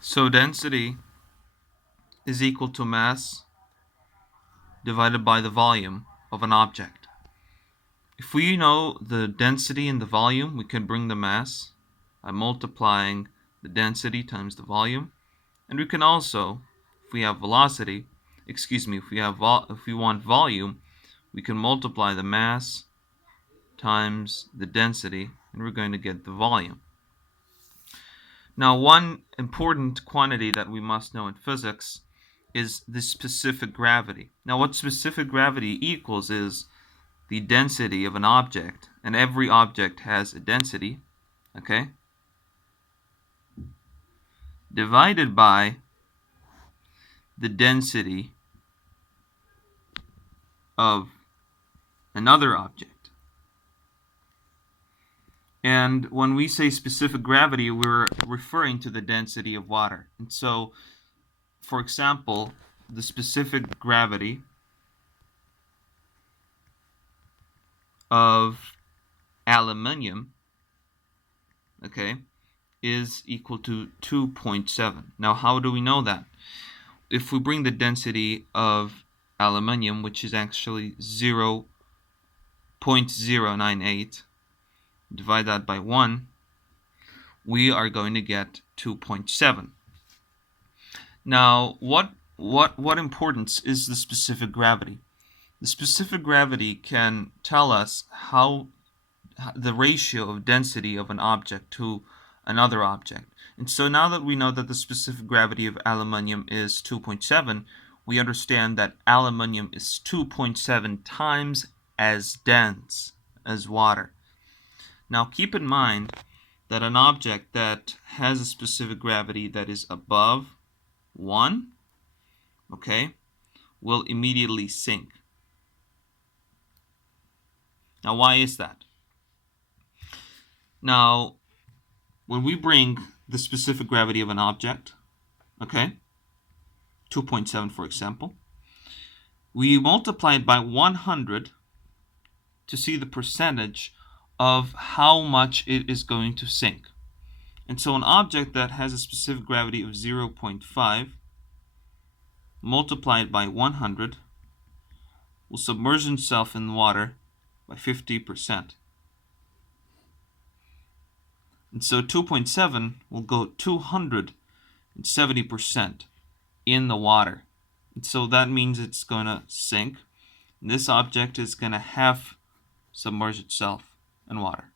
So density is equal to mass divided by the volume of an object. If we know the density and the volume, we can bring the mass by multiplying the density times the volume. And we can also, if we have velocity, if we want volume, we can multiply the mass times the density, and we're going to get the volume. Now, one important quantity that we must know in physics is the specific gravity. Now, what specific gravity equals is the density of an object, and every object has a density, okay, divided by the density of another object. And when we say specific gravity, we're referring to the density of water. And so, for example, the specific gravity of aluminium, okay, is equal to 2.7. Now, how do we know that? If we bring the density of aluminium, which is actually 0.098, divide that by 1, we are going to get 2.7. Now, what importance is the specific gravity? The specific gravity can tell us how the ratio of density of an object to another object. And so now that we know that the specific gravity of aluminium is 2.7, we understand that aluminium is 2.7 times as dense as water. Now keep in mind that an object that has a specific gravity that is above 1, okay, will immediately sink. Now why is that? Now, when we bring the specific gravity of an object, okay, 2.7 for example, we multiply it by 100 to see the percentage of how much it is going to sink. And so an object that has a specific gravity of 0.5 multiplied by 100 will submerge itself in water by 50%. And so 2.7 will go 270% in the water. And so that means it's going to sink. And this object is going to half submerge itself in water.